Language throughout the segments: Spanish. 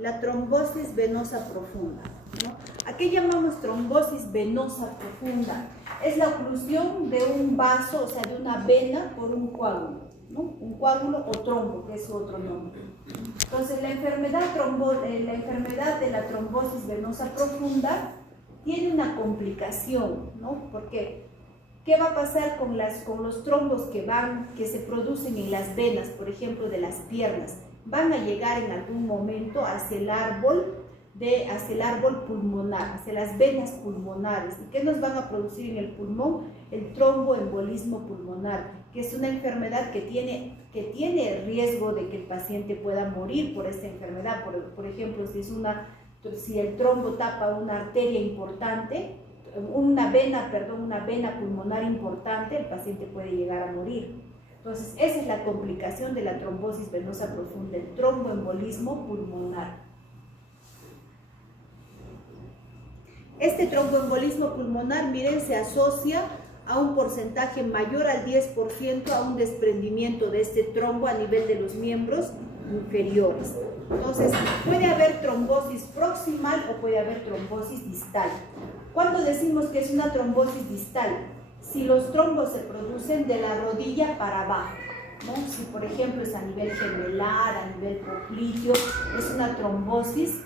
la trombosis venosa profunda, ¿no? ¿A qué llamamos trombosis venosa profunda? Es la oclusión de un vaso, o sea, de una vena por un coágulo, ¿no? Un coágulo o trombo, que es su otro nombre. Entonces, la enfermedad de la trombosis venosa profunda tiene una complicación, ¿no? Porque ¿qué va a pasar con los trombos que se producen en las venas, por ejemplo, de las piernas? Van a llegar en algún momento hacia el árbol pulmonar, hacia las venas pulmonares. ¿Y qué nos van a producir en el pulmón? El tromboembolismo pulmonar, que es una enfermedad que tiene riesgo de que el paciente pueda morir por esta enfermedad. Por ejemplo, si el trombo tapa una arteria importante, una vena pulmonar importante, el paciente puede llegar a morir. Entonces, esa es la complicación de la trombosis venosa profunda, el tromboembolismo pulmonar. Este tromboembolismo pulmonar, miren, se asocia a un porcentaje mayor al 10% a un desprendimiento de este trombo a nivel de los miembros inferiores. Entonces, puede haber trombosis proximal o puede haber trombosis distal. ¿Cuándo decimos que es una trombosis distal? Si los trombos se producen de la rodilla para abajo, ¿no? Si por ejemplo es a nivel gemelar, a nivel popliteo, es una trombosis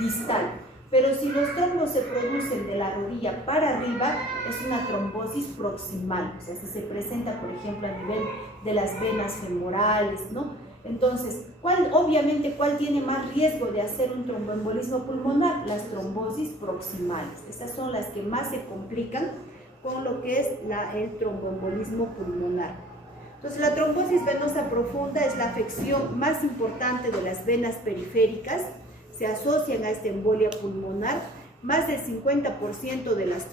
distal. Pero si los trombos se producen de la rodilla para arriba, es una trombosis proximal. O sea, si se presenta, por ejemplo, a nivel de las venas femorales, ¿no? Entonces, obviamente, ¿cuál tiene más riesgo de hacer un tromboembolismo pulmonar? Las trombosis proximales. Estas son las que más se complican con lo que es el tromboembolismo pulmonar. Entonces, la trombosis venosa profunda es la afección más importante de las venas periféricas. Se asocian a esta embolia pulmonar. Más del 50% de las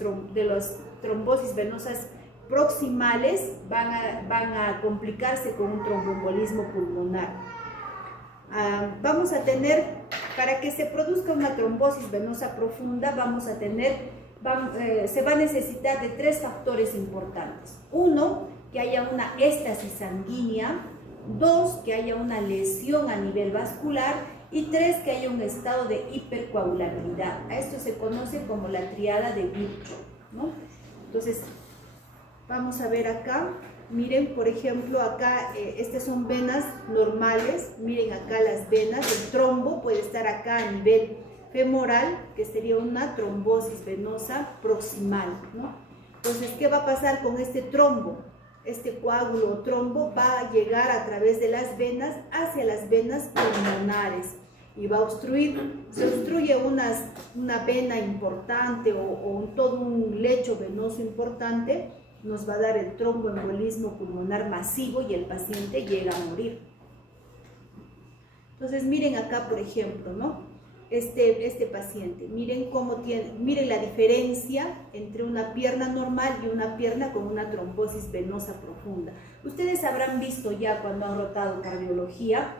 trombosis venosas proximales van a complicarse con un tromboembolismo pulmonar. Vamos a tener, para que se produzca una trombosis venosa profunda, se va a necesitar de 3 factores importantes. 1, que haya una éstasis sanguínea. 2, que haya una lesión a nivel vascular. Y 3, que haya un estado de hipercoagulabilidad. A esto se conoce como la triada de Virchow, ¿no? Entonces, vamos a ver acá. Miren, por ejemplo, acá, estas son venas normales. Miren acá las venas. El trombo puede estar acá a nivel femoral, que sería una trombosis venosa proximal, ¿no? Entonces, ¿qué va a pasar con este trombo? Este coágulo o trombo va a llegar a través de las venas hacia las venas pulmonares y va a obstruir. Se obstruye una vena importante o todo un lecho venoso importante, nos va a dar el tromboembolismo pulmonar masivo y el paciente llega a morir. Entonces, miren acá, por ejemplo, ¿no? Este paciente, miren miren la diferencia entre una pierna normal y una pierna con una trombosis venosa profunda. Ustedes habrán visto ya cuando han rotado cardiología,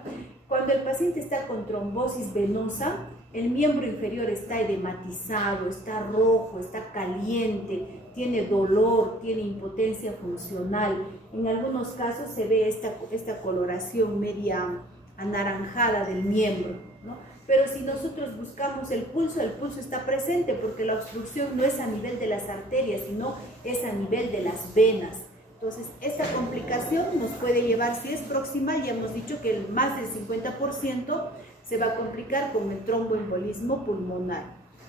cuando el paciente está con trombosis venosa, el miembro inferior está edematizado, está rojo, está caliente, tiene dolor, tiene impotencia funcional. En algunos casos se ve esta coloración media anaranjada del miembro, ¿no? Pero si nosotros buscamos el pulso está presente porque la obstrucción no es a nivel de las arterias, sino es a nivel de las venas. Entonces, esta complicación nos puede llevar, si es proximal, ya hemos dicho que más del 50% se va a complicar con el tromboembolismo pulmonar.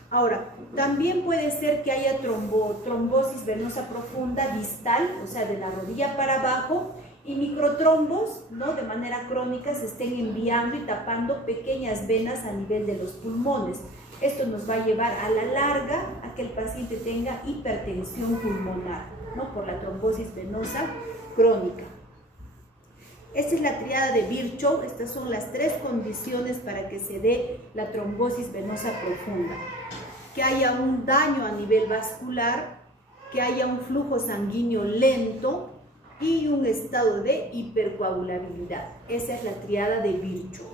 Ahora, también puede ser que haya trombosis venosa profunda distal, o sea, de la rodilla para abajo, y microtrombos, ¿no? De manera crónica se estén enviando y tapando pequeñas venas a nivel de los pulmones. Esto nos va a llevar a la larga a que el paciente tenga hipertensión pulmonar, ¿no? Por la trombosis venosa crónica. Esta es la triada de Virchow. Estas son las 3 condiciones para que se dé la trombosis venosa profunda. Que haya un daño a nivel vascular, que haya un flujo sanguíneo lento y un estado de hipercoagulabilidad. Esa es la triada de Virchow.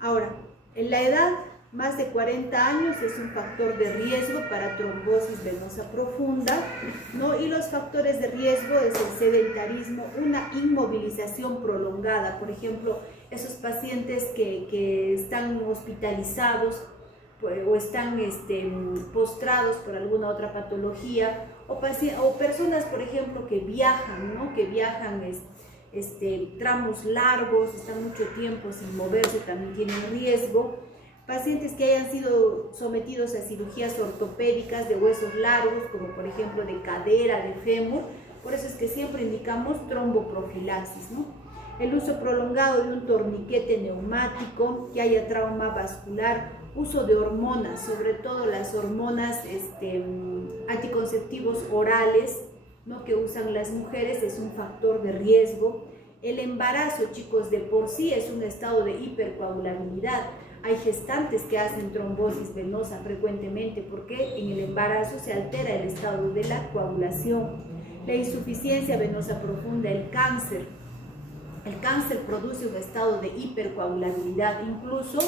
Ahora, en la edad más de 40 años es un factor de riesgo para trombosis venosa profunda, ¿no? Y los factores de riesgo es el sedentarismo, una inmovilización prolongada, por ejemplo, esos pacientes que están hospitalizados o están postrados por alguna otra patología, o personas, por ejemplo, que viajan, ¿no? Que viajan tramos largos, están mucho tiempo sin moverse, también tienen riesgo. Pacientes que hayan sido sometidos a cirugías ortopédicas de huesos largos, como por ejemplo de cadera, de fémur, por eso es que siempre indicamos tromboprofilaxis, ¿no? El uso prolongado de un torniquete neumático, que haya trauma vascular, uso de hormonas, sobre todo las hormonas anticonceptivos orales, ¿no? Que usan las mujeres, es un factor de riesgo. El embarazo, chicos, de por sí es un estado de hipercoagulabilidad. Hay gestantes que hacen trombosis venosa frecuentemente porque en el embarazo se altera el estado de la coagulación. La insuficiencia venosa profunda, el cáncer. El cáncer produce un estado de hipercoagulabilidad, incluso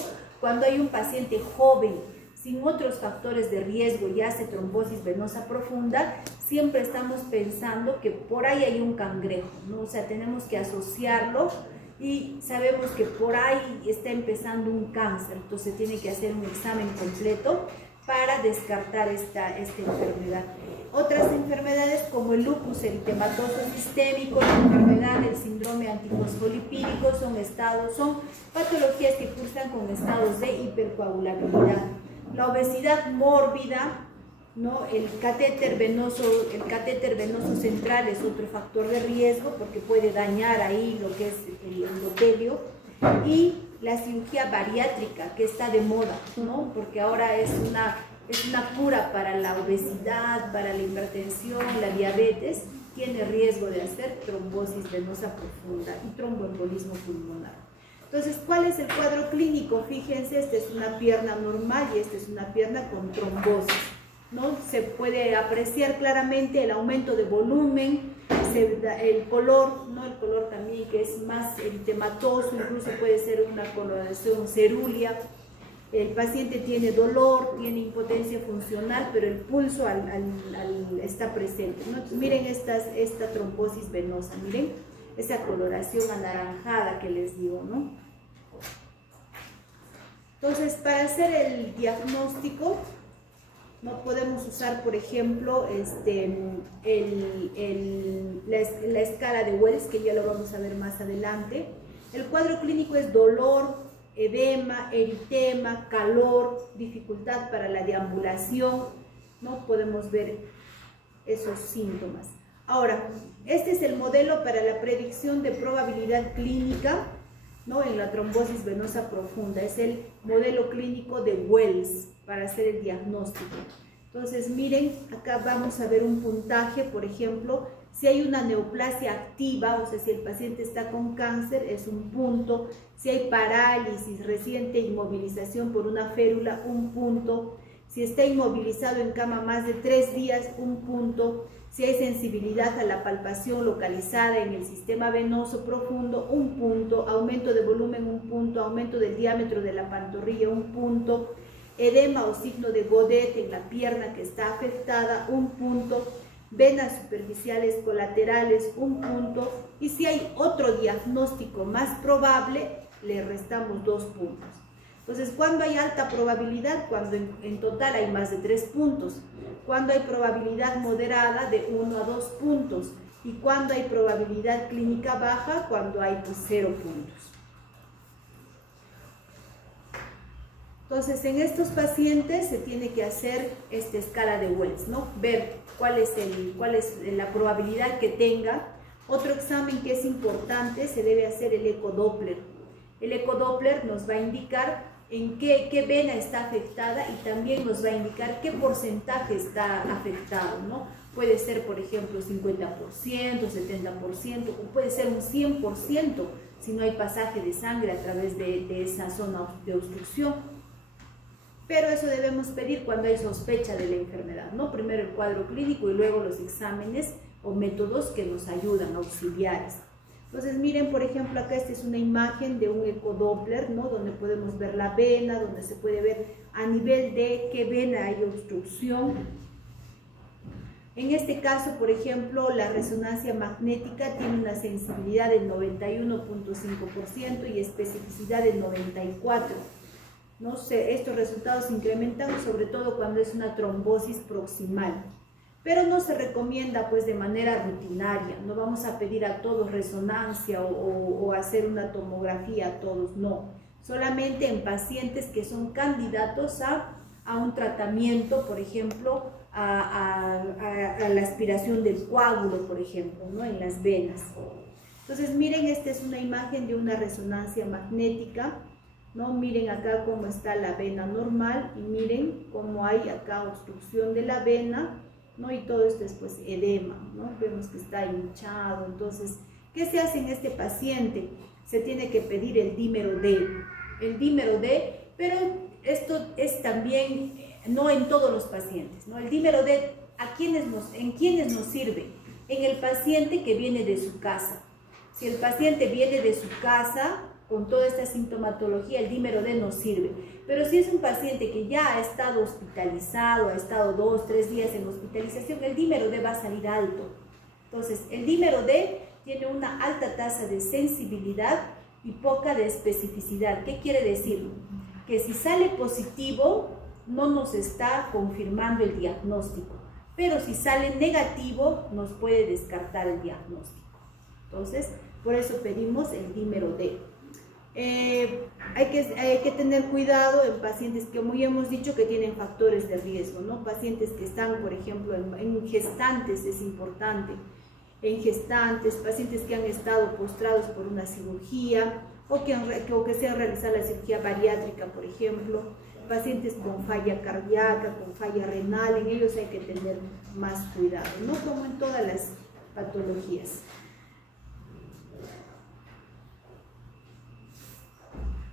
cuando hay un paciente joven sin otros factores de riesgo y hace trombosis venosa profunda, siempre estamos pensando que por ahí hay un cangrejo, ¿no? O sea, tenemos que asociarlo y sabemos que por ahí está empezando un cáncer, entonces tiene que hacer un examen completo para descartar esta enfermedad. Otras enfermedades como el lupus eritematoso sistémico, la enfermedad del síndrome antifosfolipídico son patologías que cursan con estados de hipercoagulabilidad. La obesidad mórbida, ¿no? El catéter venoso central es otro factor de riesgo porque puede dañar ahí lo que es el endotelio. Y la cirugía bariátrica, que está de moda, ¿no? Porque ahora es una cura para la obesidad, para la hipertensión, la diabetes, tiene riesgo de hacer trombosis venosa profunda y tromboembolismo pulmonar. Entonces, ¿cuál es el cuadro clínico? Fíjense, esta es una pierna normal y esta es una pierna con trombosis, ¿no? Se puede apreciar claramente el aumento de volumen, el color, ¿no? El color también que es más eritematoso, incluso puede ser una coloración cerúlea. El paciente tiene dolor, tiene impotencia funcional, pero el pulso está presente, ¿no? Entonces, miren esta trombosis venosa, miren esa coloración anaranjada que les digo, ¿no? Entonces, para hacer el diagnóstico, no podemos usar, por ejemplo, la escala de Wells, que ya lo vamos a ver más adelante. El cuadro clínico es dolor, edema, eritema, calor, dificultad para la deambulación, ¿no? Podemos ver esos síntomas. Ahora, este es el modelo para la predicción de probabilidad clínica, ¿no? En la trombosis venosa profunda. Es el modelo clínico de Wells para hacer el diagnóstico. Entonces, miren, acá vamos a ver un puntaje, por ejemplo, si hay una neoplasia activa, o sea, si el paciente está con cáncer, es un punto. Si hay parálisis, reciente inmovilización por una férula, un punto. Si está inmovilizado en cama más de 3 días, un punto. Si hay sensibilidad a la palpación localizada en el sistema venoso profundo, un punto. Aumento de volumen, un punto. Aumento del diámetro de la pantorrilla, un punto. Edema o signo de Godet en la pierna que está afectada, un punto. Venas superficiales colaterales, un punto. Y si hay otro diagnóstico más probable, le restamos 2 puntos. Entonces, ¿cuándo hay alta probabilidad? Cuando en total hay más de 3 puntos. Cuando hay probabilidad moderada, de 1 a 2 puntos. Y cuando hay probabilidad clínica baja, cuando hay 0 puntos. Entonces, en estos pacientes se tiene que hacer esta escala de Wells, ¿no? Ver cuál es la probabilidad que tenga. Otro examen que es importante, se debe hacer el ecodoppler. El ecodoppler nos va a indicar en qué vena está afectada y también nos va a indicar qué porcentaje está afectado, ¿no? Puede ser, por ejemplo, 50%, 70%, o puede ser un 100% si no hay pasaje de sangre a través de esa zona de obstrucción. Pero eso debemos pedir cuando hay sospecha de la enfermedad, ¿no? Primero el cuadro clínico y luego los exámenes o métodos que nos ayudan, auxiliares. Entonces miren, por ejemplo, acá esta es una imagen de un ecodoppler, ¿no? Donde podemos ver la vena, donde se puede ver a nivel de qué vena hay obstrucción. En este caso, por ejemplo, la resonancia magnética tiene una sensibilidad del 91.5% y especificidad del 94%. No sé, estos resultados se incrementan sobre todo cuando es una trombosis proximal. Pero no se recomienda pues de manera rutinaria, no vamos a pedir a todos resonancia o hacer una tomografía a todos, no. Solamente en pacientes que son candidatos a un tratamiento, por ejemplo, a la aspiración del coágulo, por ejemplo, ¿no? En las venas. Entonces miren, esta es una imagen de una resonancia magnética, ¿no? Miren acá cómo está la vena normal y miren cómo hay acá obstrucción de la vena, ¿no? Y todo esto es pues edema, ¿no? Vemos que está hinchado. Entonces, ¿qué se hace en este paciente? Se tiene que pedir el dímero D. El dímero D, pero esto es también, no en todos los pacientes, ¿no? El dímero D, ¿en quiénes nos sirve? En el paciente que viene de su casa. Si el paciente viene de su casa con toda esta sintomatología, el dímero D nos sirve. Pero si es un paciente que ya ha estado hospitalizado, ha estado 2, 3 días en hospitalización, el dímero D va a salir alto. Entonces, el dímero D tiene una alta tasa de sensibilidad y poca de especificidad. ¿Qué quiere decir? Que si sale positivo, no nos está confirmando el diagnóstico. Pero si sale negativo, nos puede descartar el diagnóstico. Entonces, por eso pedimos el dímero D. Hay que tener cuidado en pacientes que, como ya hemos dicho, que tienen factores de riesgo, ¿no? Pacientes que están, por ejemplo, en gestantes, es importante, en gestantes, pacientes que han estado postrados por una cirugía o que se han realizado la cirugía bariátrica, por ejemplo, pacientes con falla cardíaca, con falla renal, en ellos hay que tener más cuidado, ¿no? Como en todas las patologías.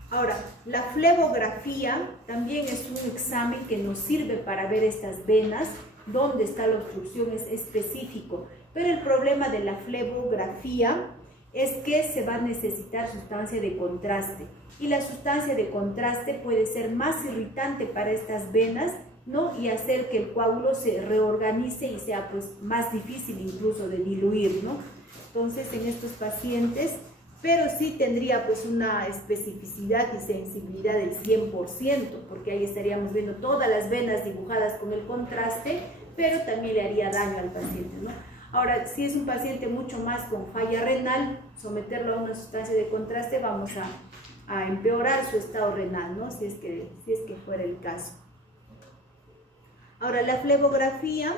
Ahora, la flebografía también es un examen que nos sirve para ver estas venas, dónde está la obstrucción, es específico. Pero el problema de la flebografía es que se va a necesitar sustancia de contraste. Y la sustancia de contraste puede ser más irritante para estas venas, ¿no? Y hacer que el coágulo se reorganice y sea pues más difícil incluso de diluir, ¿no? Entonces, en estos pacientes, pero sí tendría pues una especificidad y sensibilidad del 100%, porque ahí estaríamos viendo todas las venas dibujadas con el contraste, pero también le haría daño al paciente, ¿no? Ahora, si es un paciente mucho más con falla renal, someterlo a una sustancia de contraste, vamos a empeorar su estado renal, ¿no? Si es que fuera el caso. Ahora, la flebografía,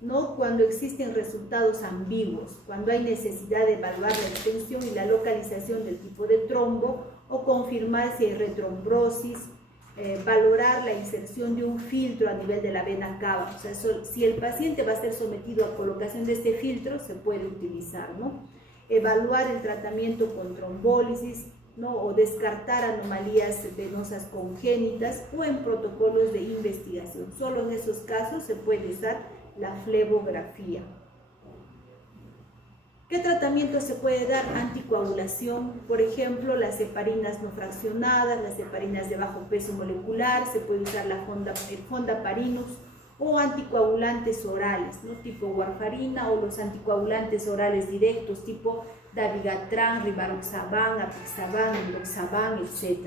¿no? Cuando existen resultados ambiguos, cuando hay necesidad de evaluar la extensión y la localización del tipo de trombo o confirmar si hay retrombrosis, valorar la inserción de un filtro a nivel de la vena cava. O sea, si el paciente va a ser sometido a colocación de este filtro, se puede utilizar, ¿no? Evaluar el tratamiento con trombólisis, ¿no? O descartar anomalías venosas congénitas o en protocolos de investigación. Solo en esos casos se puede usar la flebografía. ¿Qué tratamiento se puede dar? Anticoagulación, por ejemplo, las heparinas no fraccionadas, las heparinas de bajo peso molecular, se puede usar el fondaparinux o anticoagulantes orales, ¿no? Tipo warfarina, o los anticoagulantes orales directos tipo dabigatran, rivaroxaban, apixaban, endoxaban, etc.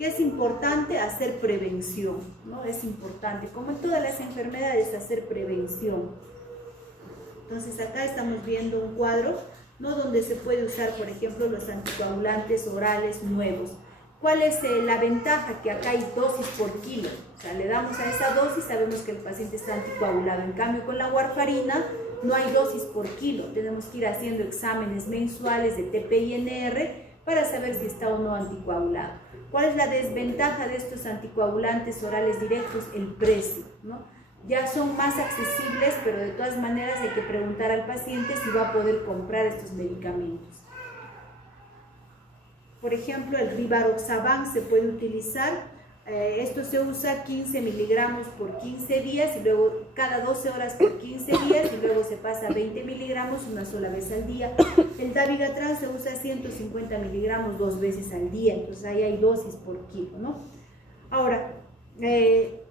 ¿Qué es importante? Hacer prevención, ¿no? Es importante, como en todas las enfermedades, hacer prevención. Entonces acá estamos viendo un cuadro, ¿no? Donde se puede usar, por ejemplo, los anticoagulantes orales nuevos. ¿Cuál es la ventaja? Que acá hay dosis por kilo. O sea, le damos a esa dosis, sabemos que el paciente está anticoagulado. En cambio, con la warfarina no hay dosis por kilo. Tenemos que ir haciendo exámenes mensuales de TP y NR para saber si está o no anticoagulado. ¿Cuál es la desventaja de estos anticoagulantes orales directos? El precio, ¿no? Ya son más accesibles, pero de todas maneras hay que preguntar al paciente si va a poder comprar estos medicamentos. Por ejemplo, el rivaroxaban se puede utilizar Esto se usa 15 miligramos por 15 días y luego cada 12 horas por 15 días y luego se pasa a 20 miligramos una sola vez al día. El dabigatran se usa 150 miligramos 2 veces al día, entonces ahí hay dosis por kilo, ¿no? Ahora,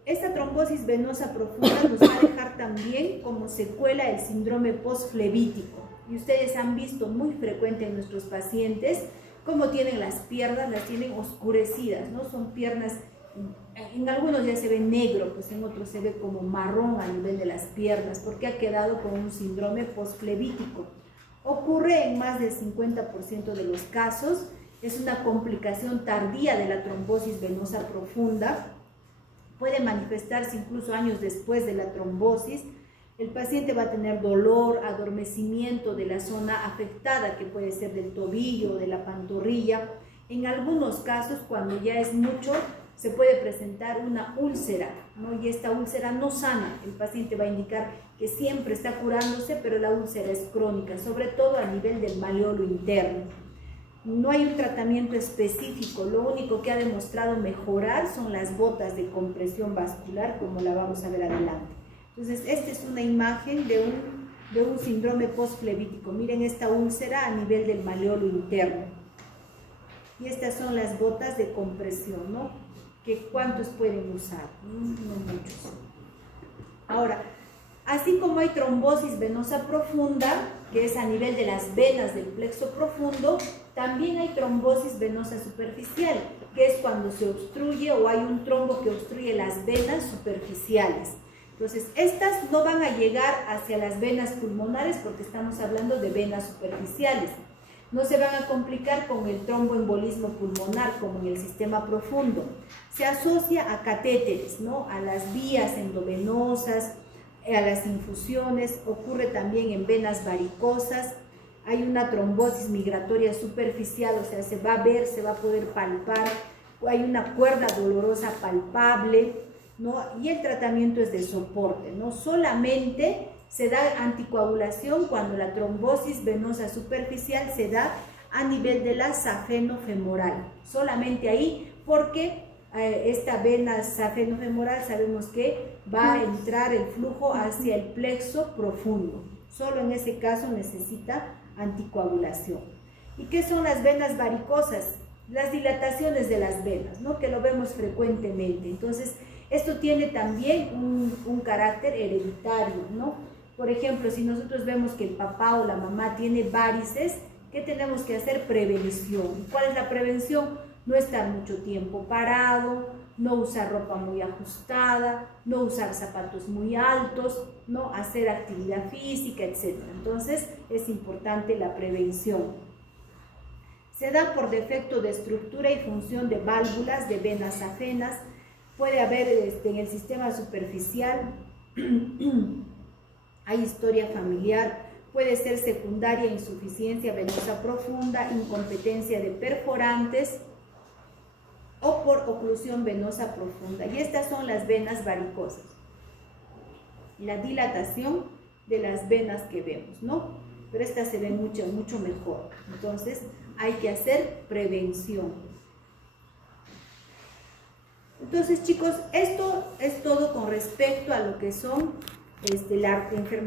esta trombosis venosa profunda nos va a dejar también como secuela el síndrome postflevítico. Y ustedes han visto muy frecuente en nuestros pacientes cómo tienen las piernas, las tienen oscurecidas, ¿no? Son piernas, en algunos ya se ve negro, pues en otros se ve como marrón a nivel de las piernas, porque ha quedado con un síndrome postflevítico. Ocurre en más del 50% de los casos, es una complicación tardía de la trombosis venosa profunda, puede manifestarse incluso años después de la trombosis. El paciente va a tener dolor, adormecimiento de la zona afectada, que puede ser del tobillo o de la pantorrilla. En algunos casos, cuando ya es mucho, se puede presentar una úlcera, ¿no? Y esta úlcera no sana. El paciente va a indicar que siempre está curándose, pero la úlcera es crónica, sobre todo a nivel del maleolo interno. No hay un tratamiento específico, lo único que ha demostrado mejorar son las botas de compresión vascular, como la vamos a ver adelante. Entonces, esta es una imagen de un síndrome postflevítico. Miren esta úlcera a nivel del maleolo interno. Y estas son las botas de compresión, ¿no? ¿Cuántos pueden usar? No muchos. Ahora, así como hay trombosis venosa profunda, que es a nivel de las venas del plexo profundo, también hay trombosis venosa superficial, que es cuando se obstruye o hay un trombo que obstruye las venas superficiales. Entonces, estas no van a llegar hacia las venas pulmonares porque estamos hablando de venas superficiales. No se van a complicar con el tromboembolismo pulmonar como en el sistema profundo. Se asocia a catéteres, ¿no? A las vías endovenosas, a las infusiones, ocurre también en venas varicosas. Hay una trombosis migratoria superficial, o sea, se va a ver, se va a poder palpar, hay una cuerda dolorosa palpable, ¿no? Y el tratamiento es de soporte, ¿no? Solamente se da anticoagulación cuando la trombosis venosa superficial se da a nivel de la safenofemoral, solamente ahí, porque esta vena safenofemoral sabemos que va a entrar el flujo hacia el plexo profundo, solo en ese caso necesita anticoagulación. ¿Y qué son las venas varicosas? Las dilataciones de las venas, ¿no? Que lo vemos frecuentemente. Entonces, esto tiene también un carácter hereditario, ¿no? Por ejemplo, si nosotros vemos que el papá o la mamá tiene varices, ¿qué tenemos que hacer? Prevención. ¿Cuál es la prevención? No estar mucho tiempo parado, no usar ropa muy ajustada, no usar zapatos muy altos, no hacer actividad física, etc. Entonces, es importante la prevención. Se da por defecto de estructura y función de válvulas de venas safenas. Puede haber en el sistema superficial, hay historia familiar, puede ser secundaria insuficiencia venosa profunda, incompetencia de perforantes o por oclusión venosa profunda. Y estas son las venas varicosas. La dilatación de las venas que vemos, ¿no? Pero estas se ven mucho mejor. Entonces, hay que hacer prevención. Entonces, chicos, esto es todo con respecto a lo que son la enfermedad.